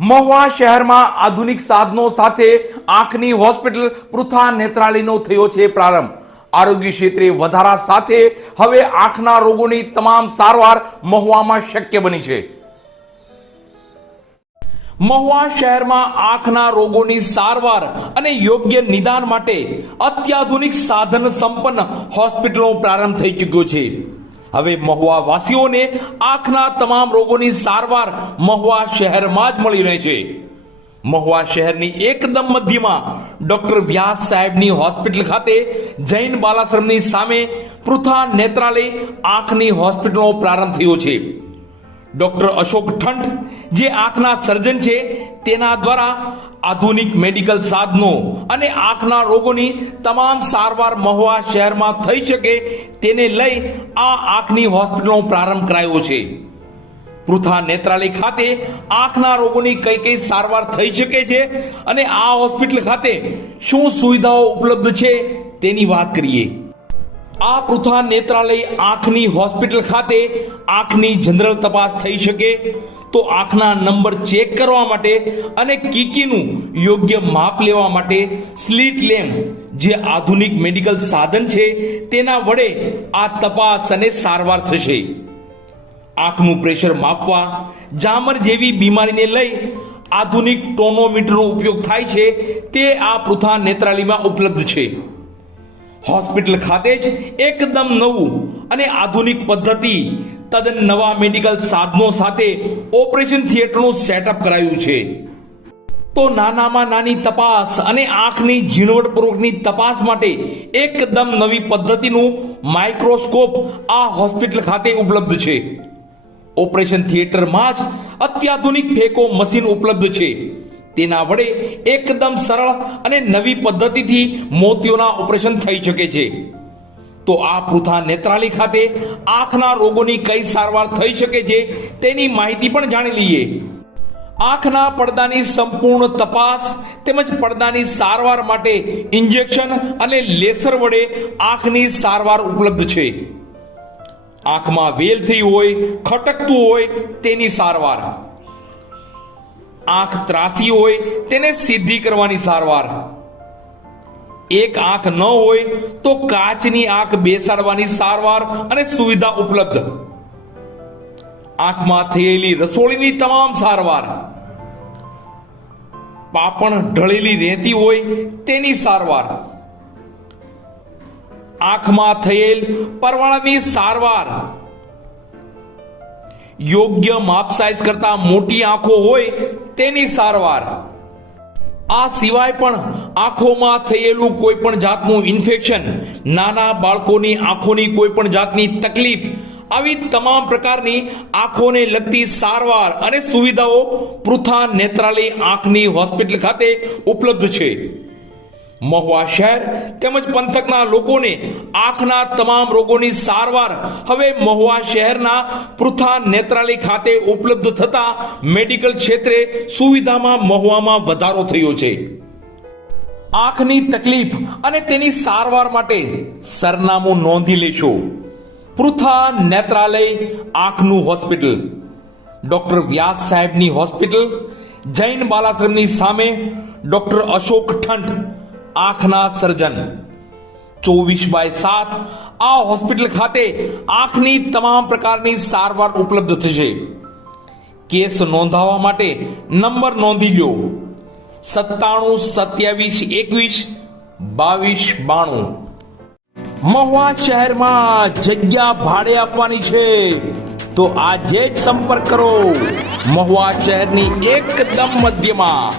મહુવા શહેરમાં આધુનિક સાધનો સાથે આંખની હોસ્પિટલ પૃથા નેત્રાલયનો થયો છે પ્રારંભ। આરોગ્ય ક્ષેત્રે વધારા સાથે હવે આંખના રોગોની તમામ સારવાર મહુવામાં શક્ય બની છે। મહુવા શહેરમાં આંખના રોગોની સારવાર અને યોગ્ય નિદાન માટે અત્યાધુનિક સાધન સંપન્ન હોસ્પિટલનો પ્રારંભ થઈ ચૂક્યો છે। હવે મહુવા વાસીઓને આંખના તમામ રોગોની સારવાર મહુવા શહેરમાં જ મળી રહે છે। મહુવા શહેરની એકદમ મધ્યમાં ડોક્ટર વ્યાસ સાહેબની હોસ્પિટલ ખાતે જૈન બાલાશ્રમની સામે પૃથા નેત્રાલય આંખની હોસ્પિટલનો પ્રારંભ થયો છે। ડોક્ટર અશોક ઠંટ જે આંખના સર્જન છે તેના દ્વારા આધુનિક મેડિકલ સાધનો અને આંખના રોગોની તમામ સારવાર મહુવા શહેરમાં થઈ શકે તેને લઈ આ આંખની હોસ્પિટલનો પ્રારંભ કરાયો છે। પૃથા નેત્રાલય ખાતે આંખના રોગોની કઈ કઈ સારવાર થઈ શકે છે અને આ હોસ્પિટલ ખાતે શું સુવિધાઓ ઉપલબ્ધ છે તેની વાત કરીએ। આ પૃથા નેત્રાલય આંખની હોસ્પિટલ ખાતે આંખની જનરલ તપાસ થઈ શકે તો આંખના નંબર ચેક કરવા માટે અને કીકીનું યોગ્ય માપ લેવા માટે સ્લીટ લેમ્પ જે આધુનિક મેડિકલ સાધન છે તેના વડે આ તપાસ અને સારવાર થશે। આંખનું પ્રેશર માપવા જામર જેવી બીમારીને લઈ આધુનિક ટોનોમીટરનો ઉપયોગ થાય છે તે આ પૃથા નેત્રાલયમાં ઉપલબ્ધ છે। હોસ્પિટલ ખાતે જ એકદમ નવું અને આધુનિક પદ્ધતિ તદ્દન નવા મેડિકલ સાધનો સાથે ઓપરેશન થિયેટરનું સેટઅપ કરાયું છે। તો નાનામાં નાની તપાસ અને આંખની ઝીણવટપૂર્વકની તપાસ માટે એકદમ નવી પદ્ધતિનું માઇક્રોસ્કોપ આ હોસ્પિટલ ખાતે ઉપલબ્ધ છે। ઓપરેશન થિયેટરમાં જ અત્યાધુનિક ફેકો મશીન ઉપલબ્ધ છે તેના વડે એકદમ સરળ અને નવી પદ્ધતિથી મોતિયોના ઓપરેશન થઈ શકે છે। તો આ પૃથા નેત્રાલય ખાતે આંખના રોગોની કઈ સારવાર થઈ શકે છે તેની માહિતી પણ જાણી લઈએ। આંખના પડદાની સંપૂર્ણ તપાસ તેમજ પડદાની સારવાર માટે ઇન્જેક્શન અને લેસર વડે આંખની સારવાર ઉપલબ્ધ છે। આંખમાં વેલ થઈ હોય, ખટકતું હોય તેની સારવાર, આંખ ત્રાસી હોય તેને સીધી કરવાની સારવાર, એક આંખ ન હોય તો કાચની આંખ બેસાડવાની સારવાર અને સુવિધા ઉપલબ્ધ, આંખમાં થયેલી રસોળીની તમામ સારવાર, પાપણ ઢળેલી રહેતી હોય તેની સારવાર, આંખમાં થયેલ પરવાળાની સારવાર, યોગ્ય માપ સાઇઝ કરતા મોટી આંખો હોય તેની સારવાર, આ સિવાય પણ આંખોમાં થયેલું કોઈ પણ જાતનું ઇન્ફેક્શન, નાના બાળકોની આંખોની કોઈ પણ જાતની તકલીફ, આવી તમામ પ્રકારની આંખોને લગતી સારવાર અને સુવિધાઓ પૃથા નેત્રાલય આંખની હોસ્પિટલ ખાતે ઉપલબ્ધ છે। મહુવા શહેર તેમજ પંથકના લોકોને આંખના તમામ રોગોની સારવાર હવે મહુવા શહેરના પૃથા નેત્રાલય ખાતે ઉપલબ્ધ થતા મેડિકલ ક્ષેત્રે સુવિધામાં મહુવામાં વધારો થયો છે। આંખની તકલીફ અને તેની સારવાર માટે સરનામું નોંધી લેશો। પૃથા નેત્રાલય આંખનું હોસ્પિટલ, ડોક્ટર વ્યાસ સાહેબની હોસ્પિટલ, જૈન બાલાશ્રમની સામે ડોક્ટર અશોક ઠંટ આંખના સર્જન, 24/7 આ હોસ્પિટલ ખાતે આંખની તમામ પ્રકારની સારવાર ઉપલબ્ધ થશે। કેસ નોંધાવવા માટે નંબર નોંધી લો 9727212292। મહુવા શહેરમાં જગ્યા ભાડે આપવાની છે તો આજે જ સંપર્ક કરો। મહુવા શહેરની એકદમ મધ્યમાં